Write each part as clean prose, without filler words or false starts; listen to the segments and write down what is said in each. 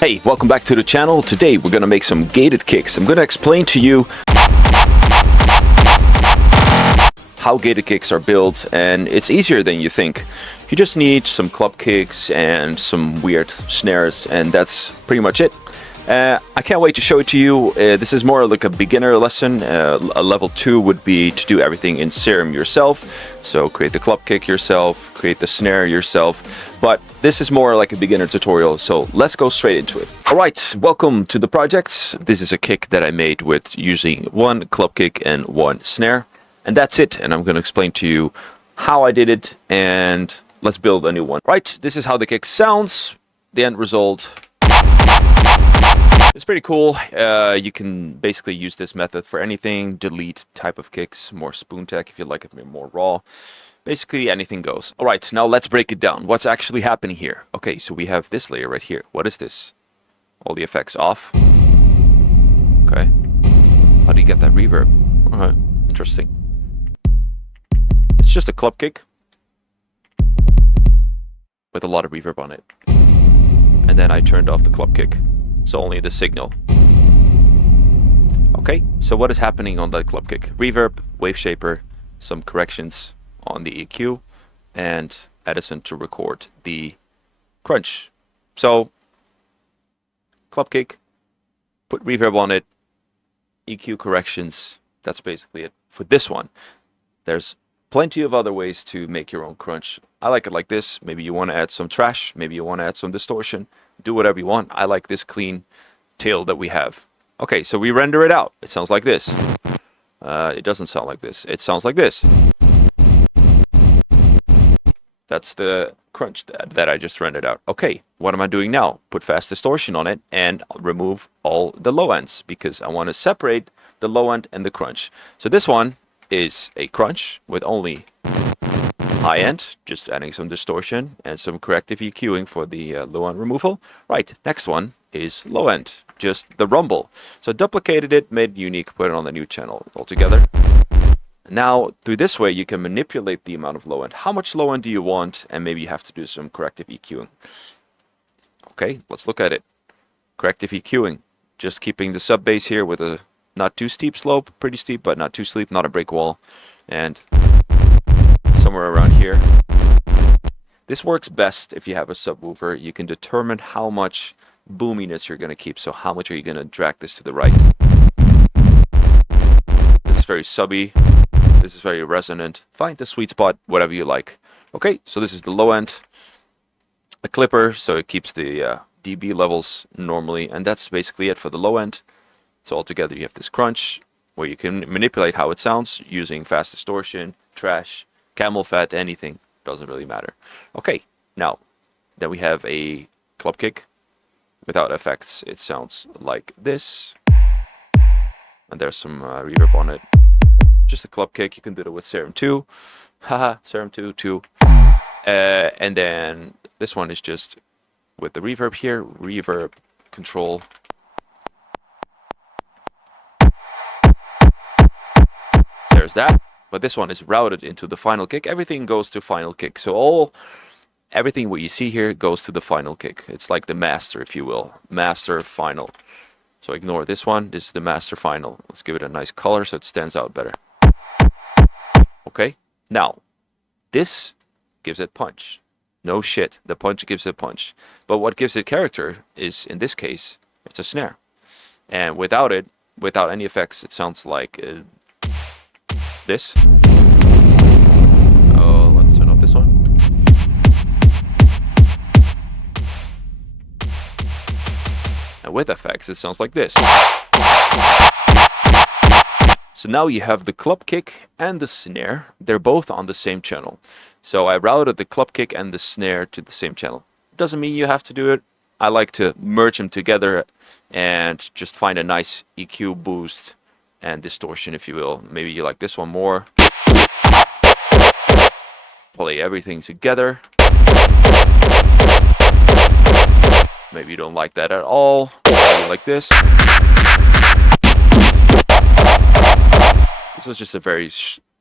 Hey, welcome back to the channel. Today we're gonna make some gated kicks. I'm gonna explain to you how gated kicks are built, and it's easier than you think. You just need some club kicks and some weird snares, and that's pretty much it. I can't wait to show it to you. This is more like a beginner lesson. A level 2 would be to do everything in Serum yourself. So create the club kick yourself, create the snare yourself. But this is more like a beginner tutorial, so let's go straight into it. Alright, welcome to the project. This is a kick that I made with using one club kick and one snare. And that's it, and I'm going to explain to you how I did it, and let's build a new one. Right, this is how the kick sounds, the end result. It's pretty cool. You can basically use this method for anything, delete type of kicks, more spoon tech if you like it more raw. Basically anything goes. Alright, now let's break it down. What's actually happening here? Okay, so we have this layer right here. What is this? All the effects off. Okay. How do you get that reverb? Alright, interesting. It's just a club kick with a lot of reverb on it. And then I turned off the club kick. So only the signal. Okay, so what is happening on that club kick? Reverb, wave shaper, some corrections on the EQ, and Edison to record the crunch. So, club kick, put reverb on it, EQ corrections, that's basically it for this one. There's plenty of other ways to make your own crunch. I like it like this. Maybe you want to add some trash, maybe you want to add some distortion. Do whatever you want. I like this clean tail that we have. Okay, so we render it out. It sounds like this. It doesn't sound like this. It sounds like this. That's the crunch that I just rendered out. Okay, what am I doing now? Put fast distortion on it and remove all the low ends because I want to separate the low end and the crunch. So this one is a crunch with only high end, just adding some distortion and some corrective EQing for the low end removal. Right, next one is low end, just the rumble. So duplicated it, made it unique, put it on the new channel altogether. Now, through this way, you can manipulate the amount of low end. How much low end do you want? And maybe you have to do some corrective EQing. Okay, let's look at it. Corrective EQing, just keeping the sub bass here with a not too steep slope, pretty steep, but not too steep, not a break wall. And somewhere around here. This works best if you have a subwoofer. You can determine how much boominess you're going to keep. So how much are you going to drag this to the right? This is very subby. This is very resonant. Find the sweet spot, whatever you like. Okay, so this is the low end. A clipper, so it keeps the dB levels normally. And that's basically it for the low end. So altogether you have this crunch where you can manipulate how it sounds using fast distortion, trash, camel fat, anything, doesn't really matter. Okay, now then we have a club kick without effects. It sounds like this, and there's some reverb on it. Just a club kick. You can do it with Serum 2, haha, Serum 2, and then this one is just with the reverb here, reverb control. There's that. But this one is routed into the final kick. Everything goes to final kick. So everything what you see here goes to the final kick. It's like the master, if you will. Master, final. So ignore this one. This is the master final. Let's give it a nice color so it stands out better. Okay. Now, this gives it punch. No shit. The punch gives it punch. But what gives it character is, in this case, it's a snare. And without it, without any effects, it sounds like this. Oh, let's turn off this one. And with effects, it sounds like this. So now you have the club kick and the snare. They're both on the same channel. So I routed the club kick and the snare to the same channel. Doesn't mean you have to do it. I like to merge them together and just find a nice EQ boost and distortion, if you will. Maybe you like this one more. Play everything together. Maybe you don't like that at all. Maybe like this. This is just a very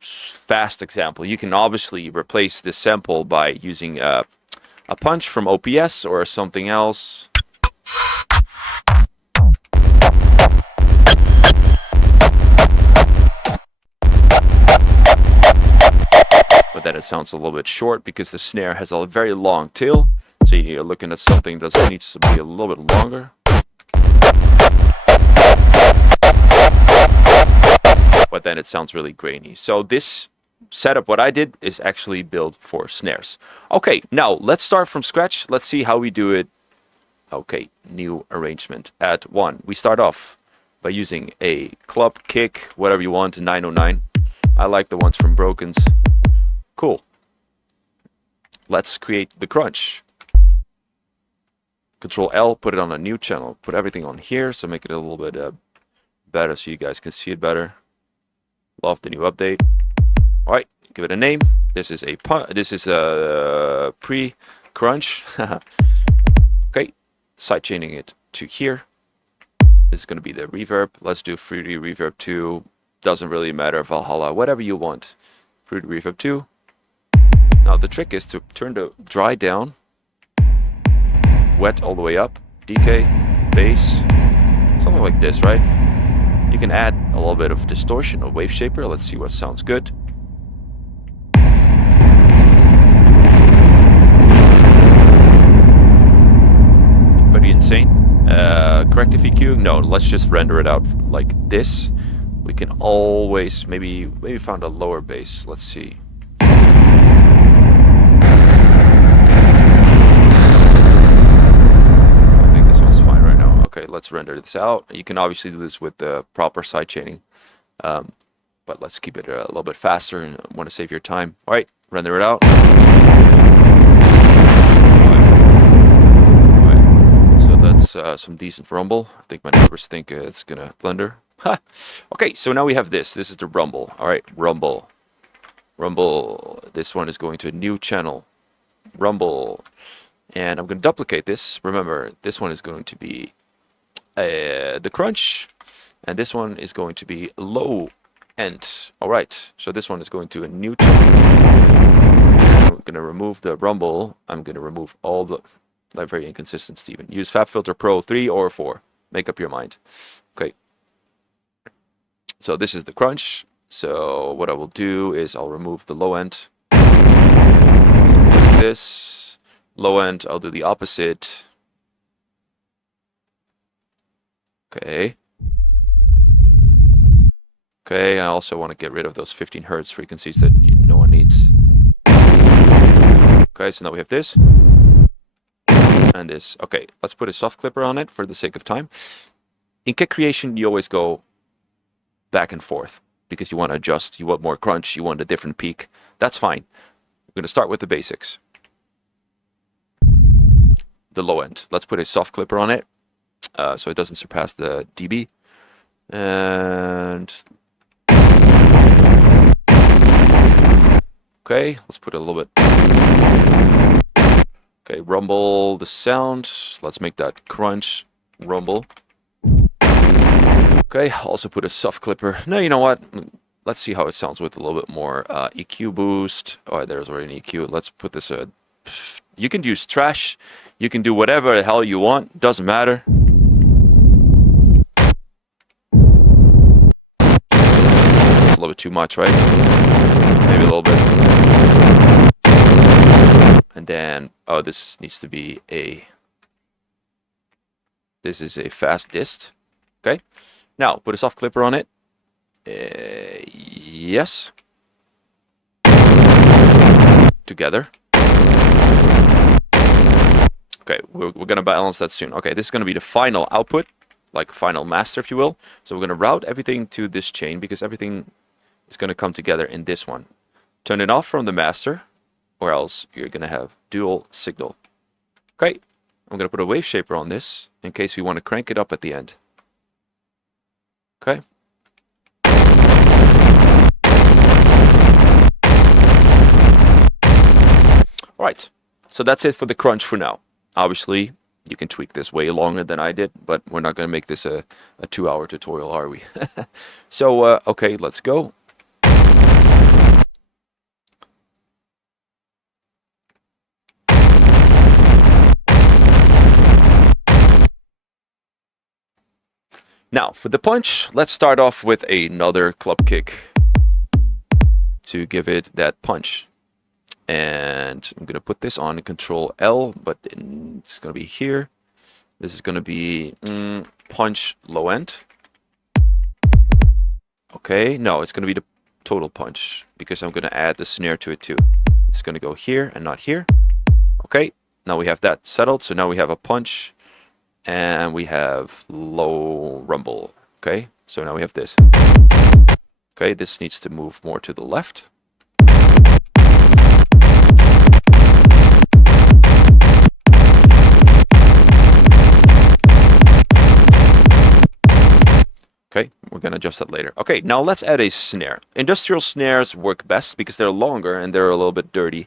fast example. You can obviously replace this sample by using a punch from OPS or something else. That sounds a little bit short because the snare has a very long tail. So you're looking at something that needs to be a little bit longer. But then it sounds really grainy. So this setup, what I did, is actually built for snares. Okay, now let's start from scratch. Let's see how we do it. Okay, new arrangement. At 1, we start off by using a club kick, whatever you want, 909. I like the ones from Broken's. Cool. Let's create the crunch. Control L, put it on a new channel. Put everything on here, so make it a little bit better so you guys can see it better. Love the new update. All right, give it a name. This is a pre-crunch. Okay, sidechaining it to here. This is going to be the reverb. Let's do Fruity Reverb 2. Doesn't really matter, Valhalla, whatever you want. Fruity Reverb 2. Now the trick is to turn the dry down, wet all the way up, decay, bass, something like this, right? You can add a little bit of distortion or wave shaper. Let's see what sounds good. Pretty insane. Corrective EQ? No, let's just render it out like this. We can always maybe find a lower bass. Let's see. I think this one's fine right now. Okay, let's render this out. You can obviously do this with the proper sidechaining, but let's keep it a little bit faster and want to save your time. All right, render it out. That's some decent rumble. I think my neighbors think it's gonna thunder. Ha! Okay, so now we have this. This is the rumble. All right, rumble. Rumble. This one is going to a new channel. Rumble. And I'm going to duplicate this. Remember, this one is going to be the crunch. And this one is going to be low end. All right, so this one is going to a new channel. I'm going to remove the rumble. I'm going to remove all the... Like very inconsistent, Steven. Use FabFilter Pro 3 or 4. Make up your mind. Okay. So this is the crunch. So what I will do is I'll remove the low end. Like this. Low end, I'll do the opposite. Okay. Okay, I also want to get rid of those 15 Hertz frequencies that no one needs. Okay, so now we have this. And this. Okay, let's put a soft clipper on it for the sake of time. In kick creation, you always go back and forth because you want to adjust. You want more crunch. You want a different peak. That's fine. We're going to start with the basics. The low end. Let's put a soft clipper on it so it doesn't surpass the dB. And okay, let's put a little bit. Okay, rumble the sound. Let's make that crunch rumble. Okay, also put a soft clipper. No, you know what? Let's see how it sounds with a little bit more EQ boost. Oh, there's already an EQ. Let's put this. You can use trash. You can do whatever the hell you want. Doesn't matter. It's a little bit too much, right? Maybe a little bit. And then, oh, this needs to be a, this is a fast dist. Okay. Now, put a soft clipper on it. Yes. Together. Okay, we're going to balance that soon. Okay, this is going to be the final output, like final master, if you will. So we're going to route everything to this chain because everything is going to come together in this one. Turn it off from the master, or else you're going to have dual signal. Okay, I'm going to put a wave shaper on this in case we want to crank it up at the end. Okay. All right, so that's it for the crunch for now. Obviously, you can tweak this way longer than I did, but we're not going to make this a 2-hour tutorial, are we? So, okay, let's go. Now, for the punch, let's start off with another club kick to give it that punch. And I'm going to put this on Control L, but it's going to be here. This is going to be punch low end. Okay, no, it's going to be the total punch because I'm going to add the snare to it too. It's going to go here and not here. Okay, now we have that settled. So now we have a punch and we have low rumble. Okay, so now we have this. Okay, this needs to move more to the left. Okay, we're going to adjust that later. Okay, now let's add a snare. Industrial snares work best because they're longer and they're a little bit dirty.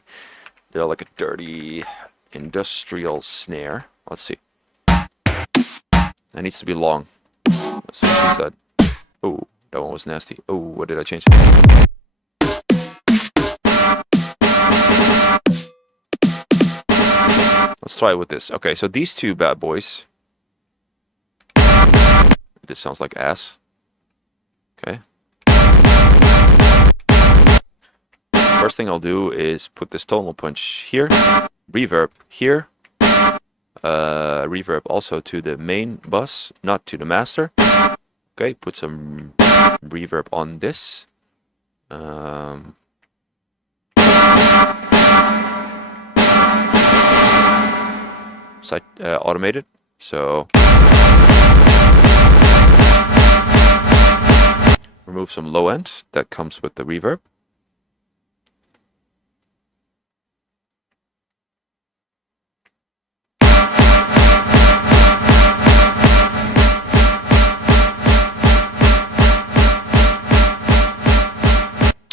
They're like a dirty industrial snare. Let's see. That needs to be long. That's what she said. Oh, that one was nasty. Oh, what did I change? Let's try it with this. Okay, so these two bad boys. This sounds like ass. Okay. First thing I'll do is put this tonal punch here, reverb here, reverb also to the main bus, not to the master. Okay, put some reverb on this. Site automated, so remove some low end that comes with the reverb.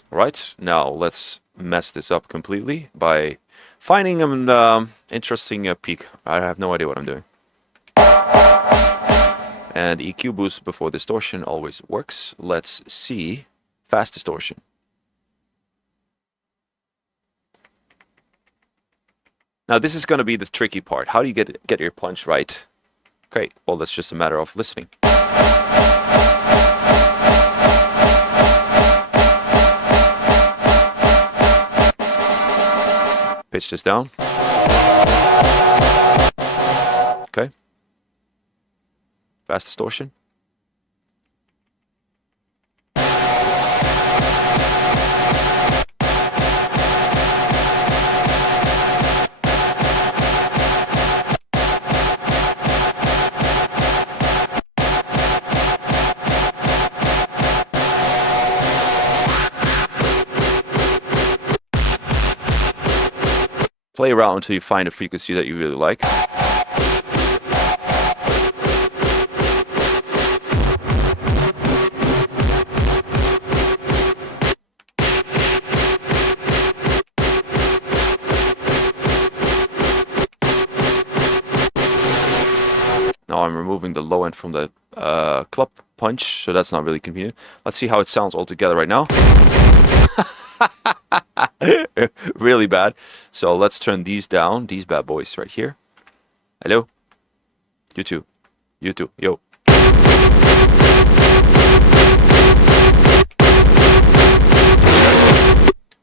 Right, now let's mess this up completely by finding an interesting peak. I have no idea what I'm doing. And EQ boost before distortion always works. Let's see fast distortion. Now this is going to be the tricky part. How do you get your punch right? Okay, well that's just a matter of listening. Pitch this down. Okay. Fast distortion. Play around until you find a frequency that you really like. Now I'm removing the low end from the club punch, so that's not really convenient. Let's see how it sounds all together right now. Really bad. So let's turn these down, these bad boys right here. Hello? You too. You too. Yo.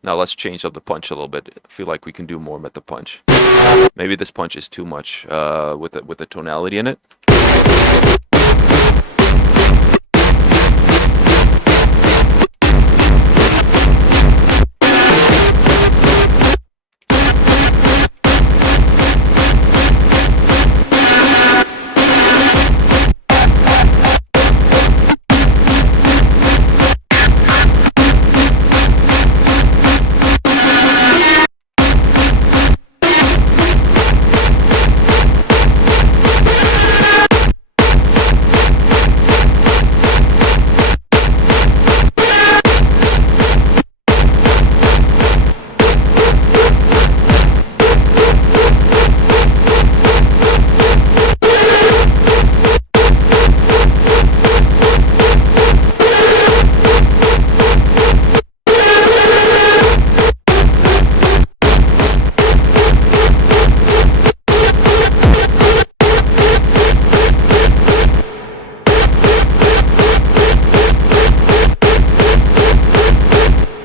Now let's change up the punch a little bit. I feel like we can do more with the punch. Maybe this punch is too much with the tonality in it.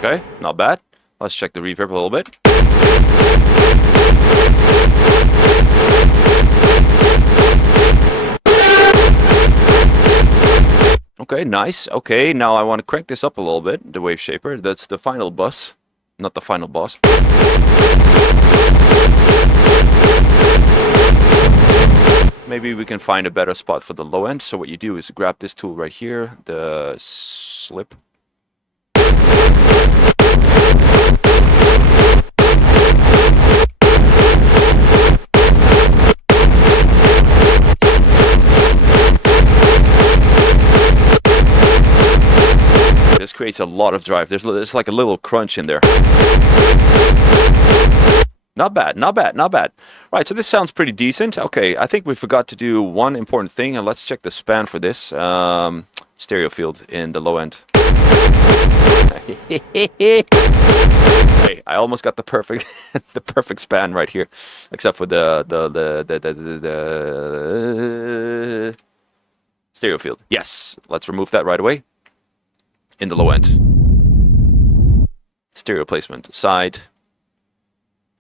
Okay, not bad. Let's check the reverb a little bit. Okay, nice. Okay, now I want to crank this up a little bit, the wave shaper. That's the final bus, not the final boss. Maybe we can find a better spot for the low end. So what you do is grab this tool right here, the slip. This creates a lot of drive. There's like a little crunch in there. Not bad, not bad, not bad. Right, so this sounds pretty decent. Okay, I think we forgot to do one important thing, and let's check the span for this. Stereo field in the low end. Hey, I almost got the perfect the perfect span right here, except for the stereo field. Yes, let's remove that right away. In the low end. Stereo placement, side,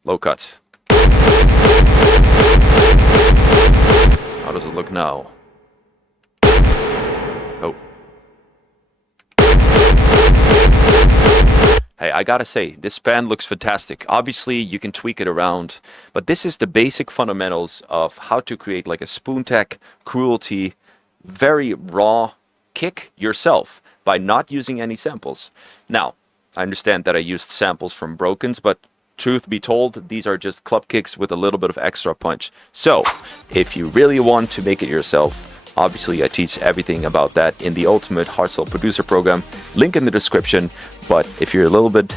low cut. How does it look now? Oh. Hey, I gotta say, this span looks fantastic. Obviously, you can tweak it around, but this is the basic fundamentals of how to create like a Spoontech, cruelty, very raw kick yourself by not using any samples. Now, I understand that I used samples from Brokens, but truth be told, these are just club kicks with a little bit of extra punch. So, if you really want to make it yourself, obviously I teach everything about that in the Ultimate Hardstyle Producer Program, link in the description. But if you're a little bit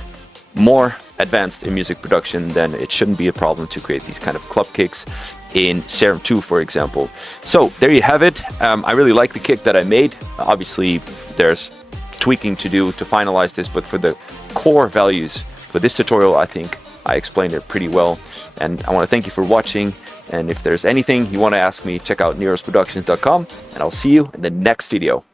more advanced in music production, then it shouldn't be a problem to create these kind of club kicks in Serum 2, for example. So there you have it. I really like the kick that I made. Obviously, there's tweaking to do to finalize this, but for the core values for this tutorial, I think I explained it pretty well. And I want to thank you for watching. And if there's anything you want to ask me, check out nerozproductions.com, and I'll see you in the next video.